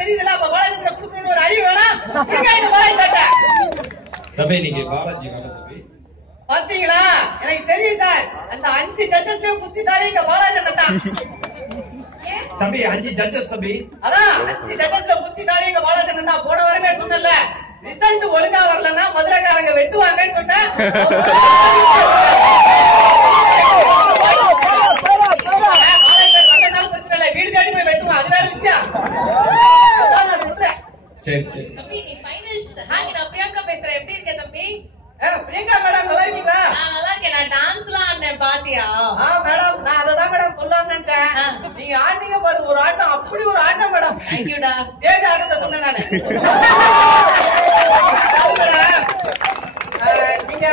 தெரியுதுல, அப்ப பாலாஜி கொடுக்கணும்னு ஒரு அறிவு வேணாம். தம்பி நீங்க பாலாஜி தம்பி பாத்தீங்களா? எனக்கு தெரியும் சார், அந்த 5 ஜட்ஜஸ் புத்திசாலி இங்க பாலாஜி தான் தம்பி. 5 ஜட்ஜஸ் தம்பி, அதான் 5 ஜட்ஜஸ்ல புத்திசாலி இங்க பாலாஜி தான். போன வாரமே சொன்னல, ரிசல்ட் ஒழுங்கா வரலன்னா மதுரைக்காரங்க வெட்டுவாங்கன்னு சொன்னேன். வீடு தேடி போய் வெட்டுவான், அது வேற விஷயம். சரி சரி தம்பி, நீ ஃபைனல்ஸ் நான் பிரியங்கா பேசுறேன். எப்படி இருக்க தம்பி? பிரியங்கா மேடம் நல்லா இருக்கீங்களா? நான் நல்லா இருக்கேன். நான் டான்ஸ்லாம் ஆடினேன், பாத்தியா? மேடம் நான் அததான் மேடம் சொல்லலாம்னு நினைச்சேன். நீங்க ஆடினீங்க பாரு ஒரு ஆட்டம், அப்படி ஒரு ஆட்டம் மேடம். தேங்க்யூடா. ஸ்டேஜ் ஆட்டத்தை சொன்னேன் நானு. நீங்க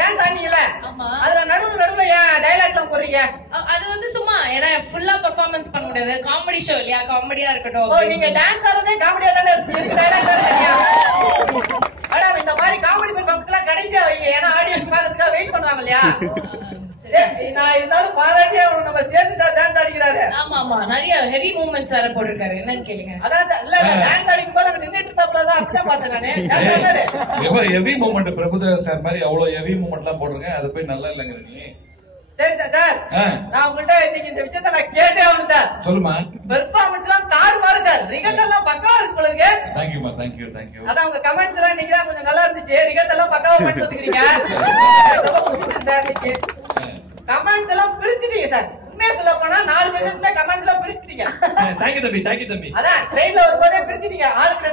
டான்ஸ் ஆடினீங்கல்ல, அதுல நடுவுல ஏன் டைலாக் எல்லாம் போடுறீங்க? அது வந்து சும்மா ஏன்னா ஃபுல்லா பெர்ஃபார்மன்ஸ் பண்ண முடியாது, காமெடி ஷோ இல்லையா, காமெடியா இருக்கட்டும். நீங்க டான்ஸ் ஆடுறதே காமெடியா தானே இருக்கு, டைலாக் தனியா? மேடம் இந்த மாதிரி காமெடி பெர்ஃபார்மன்ஸ் எல்லாம் கடைசியா வைங்க, ஏன்னா ஆடியன்ஸ் பாக்கிறதுக்காக வெயிட் பண்ணுவாங்க இல்லையா? நான் இருந்தாலும் பாராட்டியா நம்ம சேர்ந்து சார் டான்ஸ் ஆடிக்கிறாரு. ஆமா ஆமா, நிறைய ஹெவி மூவ்மெண்ட்ஸ் வேற போட்டிருக்காரு. என்னன்னு கேளுங்க. அதான் இல்ல டான்ஸ் ஆடிக்கும் போது அங்க நின்னுட்டு இருந்தாப்லதான், அப்படிதான் பார்த்தேன் நானு. ஹெவி மூவ்மெண்ட் பிரபுதேவா சார் மாதிரி அவ்வளவு ஹெவி மூவ்மெண்ட் எல்லாம் போட்டிருக்கேன், அது போய் நல்லா இல்லைங்கிற நீ. சரி சார், நான் உங்கள்கிட்ட இன்னைக்கு இந்த விஷயத்த நான் கேட்டே ஆகணும் சார். சொல்லுமா. பெர்ஃபார்மன்ஸ் எல்லாம் தாறுமாறு சார், ரிகர்சல் எல்லாம் பக்காவா இருக்கு போல இருக்கு. தேங்க்யூமா, தேங்க்யூ தேங்க்யூ. அதான் உங்க கமெண்ட்ஸ் எல்லாம் இன்னைக்கு தான் கொஞ்சம் நல்லா இருந்துச்சு, ரிகர்சல் எல்லாம் பக்காவா பண்ணிட்டு வந்துக்கிறீங்க சார். இன்னைக்கு கமெண்ட்ஸ் எல்லாம் பிரிச்சுட்டீங்க சார். உண்மையா சொல்ல போனா 4 ஜட்ஜஸ்மே கமெண்ட்ஸ் எல்லாம் பிரிச்சுட்டீங்க. தேங்க்யூ தம்பி, தேங்க்யூ தம்பி. அதான் ட்ரெயின்ல வரும்போதே பிரிச்சுட்டீங்க, ஆளுக்கு 2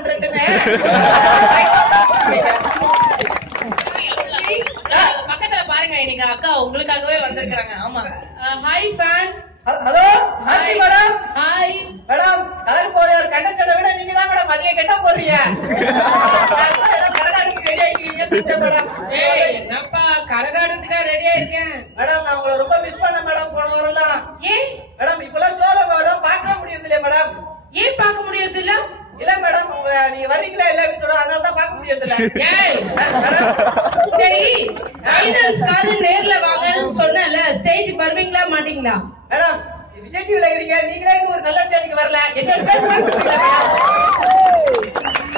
பக்கத்துல பாருங்க, இன்னைக்கு அக்கா உங்களுக்காகவே வந்திருக்காங்க. ஆமா, hi fan. Hello hi madam. Hi madam. Colour போற ஒரு கண்டஸ்டன்ட விட நீங்க தான் மேடம் அதிக கெட்ட போறீங்க. கரகாட்டத்துக்கு ரெடி ஆயிட்டீங்க மேடம். ஏய் என்னப்பா கரகாட்டத்துக்கு ரெடியா இருக்கேன் மேடம். நான் உங்களை ரொம்ப மிஸ் பண்ணேன் மேடம் போன வாரம்லாம். ஏன் மேடம் இப்பெல்லாம் ஷோல வரும் பார்க்க முடியறது இல்லையா மேடம்? ஏன் பார்க்க முடியறது இல்ல? இல்ல மேடம் உங்க நீங்க வர்றீங்களா எல்லா எபிசோட, அதனால தான் பார்க்க முடியறது இல்ல. ஏய் சரி, ஃபைனல்ஸ்க்காக நேர்ல வாங்கன்னு சொன்னேன்ல, ஸ்டேஜ் வருவீங்களா மாட்டீங்களா? மேடம் விஜய் டிவில இருக்கீங்க, நீங்களே ஒரு நல்ல ஸ்டேஜ்க்கு வரல. என்ன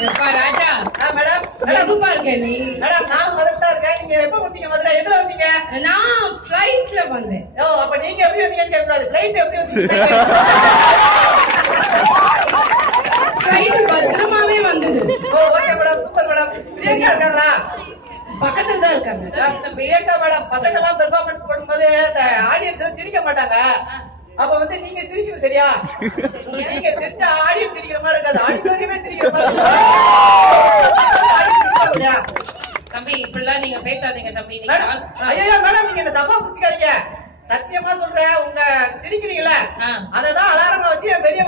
எப்பா ராஜா? மேடம் எதுப்பா இருக்க நீ? மேடம் நான் மதுரை இருக்கேன். நீங்க எப்ப வந்தீங்க மதுரை? எதுல வந்தீங்க? நான் ஃபிளைட்ல வந்தேன். ஓ அப்ப நீங்க எப்படி வந்தீங்கன்னு கேட்கக்கூடாது, ஃபிளைட் எப்படி வந்தீங்க? ஃபிளைட் பத்திரமாவே வந்தது. Oh okay madam, super madam. Priyanka இருக்காங்களா? பக்கத்துல தான் இருக்காங்க. பிரியங்கா மேடம் பசங்க எல்லாம் பெர்ஃபார்மன்ஸ் பண்ணும்போது அந்த ஆடியன்ஸ் சிரிக்க மாட்டாங்க. அப்ப வந்து நீங்க சிரிக்கணும் சரியா? நீங்க சிரிச்சா ஆடியன்ஸ் சிரிக்கிற மாதிரி இருக்காது, ஆடிட்டோரியமே சிரிக்கிற மாதிரி இருக்கும். தம்பி இப்படிலாம் நீங்க பேசாதீங்க தம்பி. ஐயோ மேடம் நீங்க என்ன தப்பா புரிஞ்சுக்காதீங்க, சத்தியமா சொல்றேன். உங்க சிரிக்கிறீங்களா அததான் அலாரமா வச்சு என் பெரிய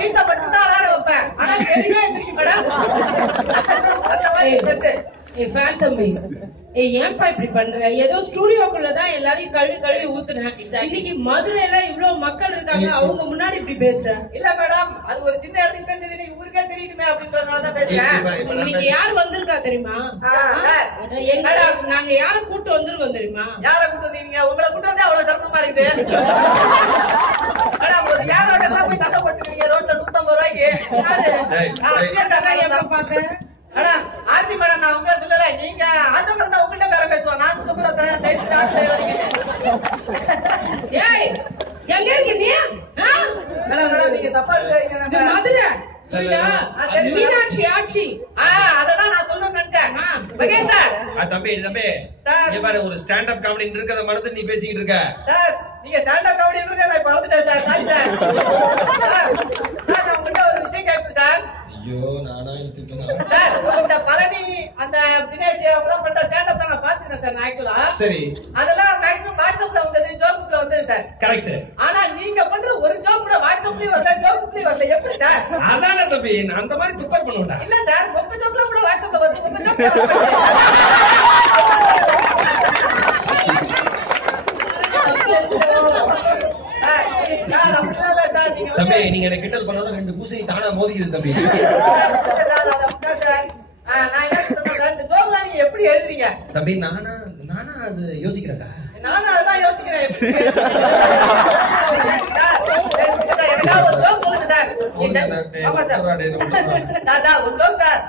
வீட்டை மட்டும்தான் அலாரம் வைப்பேன், ஆனா பெரிய எந்திரிக்கும் மேடம். தம்பி ஏன்பா இப்படி பண்ற? ஏதோ ஸ்டுடியோக்குள்ளதான் எல்லாரையும் கழுவி ஊத்துறேன். இன்னைக்கு மதுரையில இவ்வளவு மக்கள் இருக்காங்க, அவங்க முன்னாடி இப்படி பேசுறேன். இல்ல மேடம் அது ஒரு சின்ன இடத்துக்கு தெரிஞ்சது, ஊருக்கே தெரியணுமே அப்படின்றதுனாலதான் பேசுறேன். இன்னைக்கு யாரு வந்திருக்கா தெரியுமா? நாங்க யார கூட்டு வந்திருக்கோம் தெரியுமா? யார கூட்டு வந்தீங்க? உங்களை கூட்டு வந்து அவ்வளவு சிரமமா இருக்குது மேடம். ஒரு யாரோட போய் சண்டை போட்டுக்கிறீங்க ரோட்ல 150 ரூபாய்க்கு? யாரு பார்த்தேன் ஆர்த்தி மேடம். நான் உங்களை சொல்லல, நீங்க ஆட்டோமேட்டிக் தான் உங்ககிட்ட பேர பேசுவோம். நான் எங்க இருக்கு நீ மேடம்? நீங்க தப்பா இருக்காங்க. மதுரை மீனாட்சி ஆட்சி, அததான் நான் சொல்லணும்னு நினைச்சேன். தம்பி தம்பி பாரு, ஒரு ஸ்டாண்ட் அப் காமெடி இருக்கிறத மறந்து நீ பேசிக்கிட்டு இருக்க சார். நீங்க ஸ்டாண்ட் அப் காமெடி இருக்கிறத நான் மறந்துட்டேன் சார். Sorry sir. நான் உங்ககிட்ட ஒரு விஷயம் கேட்பேன் சார். ஐயோ நானா சார், பழனி அந்த தினேஷ் அவங்க பண்ற ஸ்டாண்ட் அப் நான் பாத்துக்கிறேன் சார். ஆக்சுவலா சரி, அதெல்லாம் மேக்ஸிமம் வாட்ஸ்அப்ல வந்தது, ஜோக்குல வந்தது சார். கரெக்ட். ஆனா நீங்க பண்ற ஒரு ஜோக் கூட வாட்ஸ்அப்லயும் வரல, ஜோக்குலயும் வரல, எப்படி சார்? அதானே தம்பி, நான் அந்த மாதிரி துக்கர் பண்ணுவேன். இல்ல சார், உங்க ஜோக்ல கூட வாட்ஸ்அப்ல வருது, உங்க ஜோக் தம்பி நீங்க என்ன கிண்டல் பண்ணணும், 2 பூசணி தானா மோதிக்குது தம்பி. நான் என்ன சொல்றேன், இந்த ஜோக்லாம் நீங்க எப்படி எழுதுறீங்க தம்பி? நானா அது யோசிக்கிறேன்டா. நானா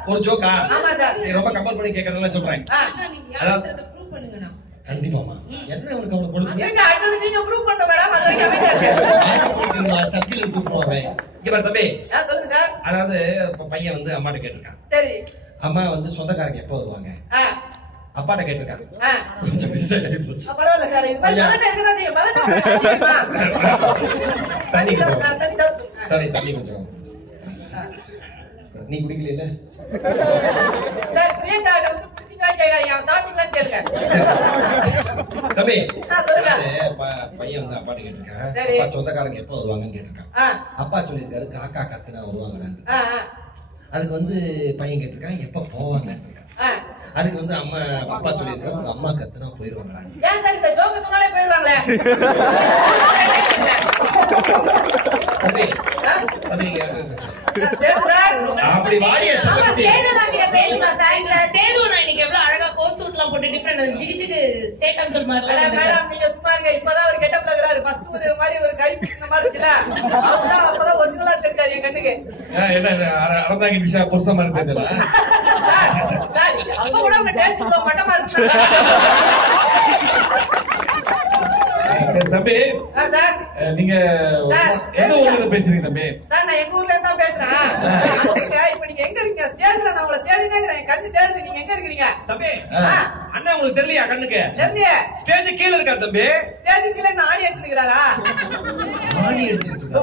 ஒரு ஜோக்கா ரொம்ப கம்பல் பண்ணி கேட்கறதெல்லாம் சொல்றேன். கண்டிப்பாமா என்ன உனக்கு அவனுக்கு கொடுத்து நீங்க ப்ரூவ் பண்ண மேடம். சத்தியில தூக்குவாங்க. இங்க பாரு தம்பி, சொல்லுங்க சார். அதாவது பையன் வந்து அம்மாட்ட கேட்டிருக்கான். சரி. அம்மா வந்து சொந்தக்காரங்க எப்போ வருவாங்க? அப்பாட்ட கேட்டிருக்காங்க. பரவாயில்ல சார். இது மாதிரி தண்ணி கொஞ்சம் நீ குடிக்கல தம்பி. பையன் வந்து அப்பாட்ட கேட்டிருக்கான், சொந்தக்காரங்க எப்போ வருவாங்கன்னு கேட்டிருக்கான். அப்பா சொல்லியிருக்காரு காக்கா கத்துனா வருவாங்க. அதுக்கு வந்து பையன் கேட்டிருக்கான் எப்ப போவாங்க. அதுக்கு வந்து அப்பா சொல்லியிருக்காரு அம்மா கத்துனா போயிருவாங்க. அப்படி வாடிய எவ்வளவு அழகா கோட் சூட் எல்லாம் போட்டு டிஃபரெண்ட் ஜிகிஜிகு சேட்டன் சொல் மாதிரி. நீங்க சும்மாங்க, இப்பதான் ஒரு கெட்டப்ல இருக்கிறாரு. ஃபர்ஸ்ட் ஒரு மாதிரி ஒரு கை பிடிக்கிற மாதிரி இருக்குல்ல, அப்பதான் ஒரிஜினலா தெரிஞ்சாரு என் கண்ணுக்கு. என்ன அறந்தாங்கி விஷா புருஷ மாதிரி தெரியல. அப்ப கூட உங்க டேஸ்ட் மட்டமா இருக்கு தம்பி. நீங்க எந்த ஊர்ல பேசுறீங்க தம்பி? சார் நான் எங்க ஊர்ல தான் பேசுறேன். இப்ப நீங்க எங்க இருக்கீங்க? ஸ்டேஜ்ல நான் உங்களை தேடினே இருக்கிறேன். கண்ணு தேடுது. நீங்க எங்க இருக்கீங்க தம்பி? அண்ணா உங்களுக்கு தெரியலையா கண்ணுக்கு? தெரியலையே. ஸ்டேஜ் கீழ இருக்காரு தம்பி. ஸ்டேஜ் கீழ நான் ஆடி அடிச்சிருக்காரா? ஆடி அடிச்சிருக்காரா?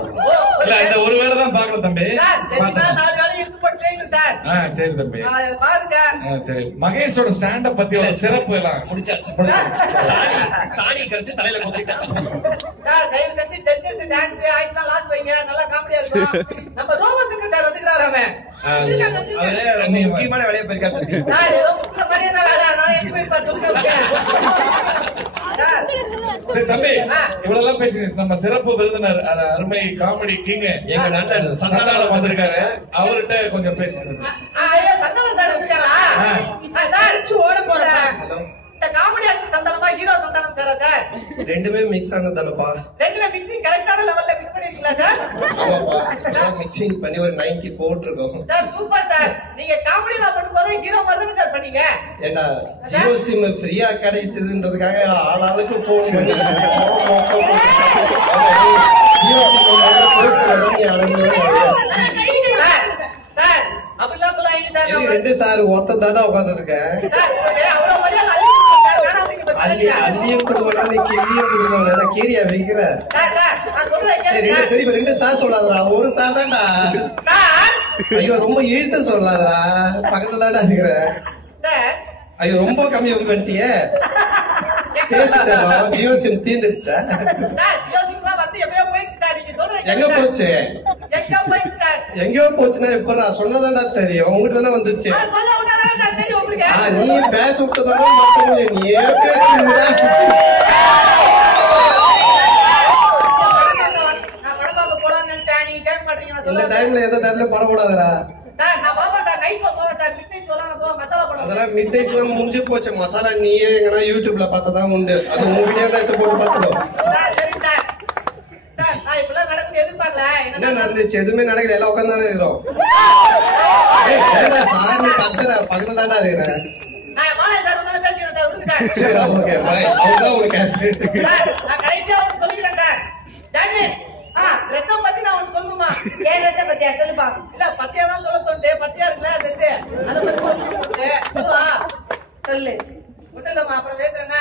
இல்ல இந்த ஒரு வேளை தான் பார்க்கல தம்பி. சார் சரிமா 4 வேளை இருக்கு போட்டுங்க சார். சரி தம்பி. பாருங்க. சரி மகேஷோட ஸ்டாண்ட் அப் பத்தி ஒரு சிறப்பு எல்லாம் முடிச்சாச்சு. சாணி கரைச்சு தலையில கொட்டிட்டான். சார் தயவு செஞ்சு ஜட்ஜஸ் டான்ஸ் ஆயிட்டலாம் லாஸ்ட் வைங்க. நல்லா காமெடியா இருக்கும். நம்ம ரோமன் செக்ரட்டரி வந்துக்கிறாரு அவன். அவரே முக்கியமான வேலையை போயிருக்காரு. சார் ஏதோ முக்கிய மாதிரி என்ன வேலை நான் எப்படி போய் பார்த்துக்கிறேன். சரி தம்பி, இவ்வளவு பேசுங்க. நம்ம சிறப்பு விருந்தினர் அருமை காமெடி கிங் எங்க நண்பர் சந்தானம் வந்திருக்காரு. அவர்கிட்ட கொஞ்சம் பேசுங்க. சந்தானம் சார் வந்துருக்காரா? சார் ஓட போறேன். இந்த காமெடி ஆக்டர் சந்தானமா ஹீரோ சந்தானம் சார்? ரெண்டுமே மிக்ஸ் ஆனதானப்பா. ரெண்டுமே மிக்சிங் கரெக்டான லெவல்ல மிக்ஸ் பண்ணிருக்கீங்களா சார்? ஆமாப்பா, மிக்சிங் பண்ணி ஒரு 90 போட்டுருக்கோம் சார். Super sir. நீங்க காமெடி நான் பண்ணும்போது ஹீரோ மாதிரி சார் பண்ணீங்க. ஏண்டா ஜியோ சிம் ஃப்ரீயா கிடைச்சதுன்றதுக்காக ஆளாளுக்கு போன் பண்ணி சார் அப்படிலாம் சொல்லாங்க சார். ரெண்டு சார் ஒருத்தன் தாண்டா உட்கார்ந்து இருக்கேன். அள்ளியும் கொடுக்கணும் நீ கிள்ளியும் கொடுக்கணும். கீரியா வைக்கிற ரெண்டு சார் சொல்லாதடா, ஒரு சார் தான்டா. ஐயோ ரொம்ப இழுத்து சொல்லாதடா, பக்கத்துல தான்டா இருக்கிற. ஐயோ ரொம்ப கம்மி பண்ணிட்டியே. ஜியோ சிம் தீர்ந்துருச்சா? எங்க போச்சு? எங்கயோ போச்சுன்னா எப்படா சொன்னதாண்டா தெரியும். உங்ககிட்ட தானே வந்துச்சு. நீ பேச விட்டதானே மத்தவங்க நீயே பேசுறீங்களா? இந்த டைம்ல எந்த டைம்ல படம் போடாதடா. அதெல்லாம் மிட் நைட்ஸ் எல்லாம் முடிஞ்சு போச்சு. மசாலா நீயே எங்கன்னா யூடியூப்ல பார்த்ததான் உண்டு. அது உங்க வீடியோ தான் எடுத்து போட்டு பார்த்துக்கோ. என்ன நடந்துச்சு? எதுவுமே நடக்கல. எல்லாம் உட்காந்து தானே இருக்கிறோம். சார் பக்கத்துல பக்கத்துல தாண்டா இருக்கிறேன். சரி ஓகே பாய். அவர்தான் உங்களுக்கு ரத்தம் பத்தி நான் உனக்கு சொல்லுமா? ஏன் ரத்தம் பத்தியா சொல்லுப்பா. இல்ல பச்சையா தான் சொல்ல தோண்டு. பச்சையா இருக்குல்ல ரத்தம், அதை பத்தி சொல்லு. விட்டுலமா அப்புறம் பேசுறேன்னா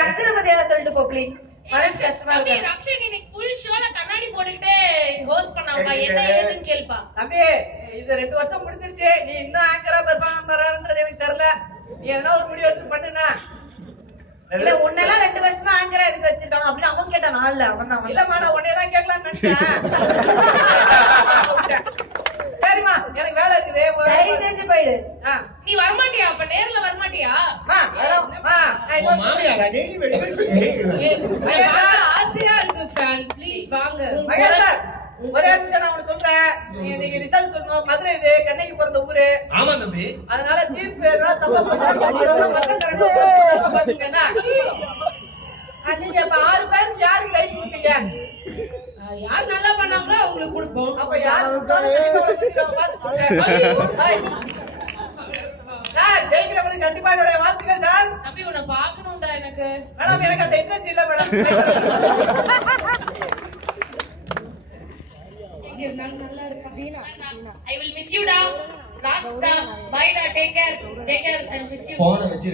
ரக்ஷனை பத்தியா சொல்லிட்டு போ ப்ளீஸ். கண்ணாடி போட்டுக்கிட்டு ஹோஸ்ட் பண்ணாப்பா என்ன ஏதுன்னு கேள்ப்பா. தம்பி இது 2 வருஷம் முடிஞ்சிருச்சு. நீ இன்னும் ஆங்கரா பெர்ஃபார்ம் பண்றன்றது எனக்கு தெரியல. நீ எதனா ஒரு வீடியோ எடுத்து பண்ணுனா. இல்ல உன்னெல்லாம் 2 வருஷமா ஆங்கரா எடுத்து வச்சிருக்காங்க அப்படின்னு அவன் கேட்டான். நாள்ல அவன் தான் இல்லம்மா நான் உன்னையதான் கேட்கலாம்னு நினைச்சேன். சரிம்மா எனக்கு வேலை இருக்குது. தெரிஞ்சு போயிடு. நீ வரமாட்டியா? அப்ப நேர்ல வரமாட்டியா? ஆசையா இருக்கு ஃபேன் ப்ளீஸ் வாங்க. ஒரே நிமிஷம் நான் உனக்கு சொல்றேன். நீங்க ரிசல்ட் சொல்லணும். மதுரை இது கண்ணைக்கு பிறந்த ஊரு. ஆமா தம்பி. அதனால தீர்ப்பு எல்லாம் தப்பா கொடுத்தீங்கன்னா நீங்க இப்ப 6 பேருக்கு யாருக்கு கை கொடுப்பீங்க? யார் நல்லா பண்ணாங்களோ அவங்களுக்கு கொடுப்போம். அப்ப யாரு ஜெயிக்கிறவங்களுக்கு கண்டிப்பா என்னுடைய வாழ்த்துக்கள் சார். தம்பி உன்னை பாக்கணும்டா எனக்கு. மேடம் எனக்கு அந்த இன்ட்ரெஸ்ட் இல்ல மேடம். எங்க இருந்தாலும் நல்லா இருக்கா Deena. I will miss you டா. லாஸ்ட் டா. பை டா. Take care. I will miss you. போன வச்சு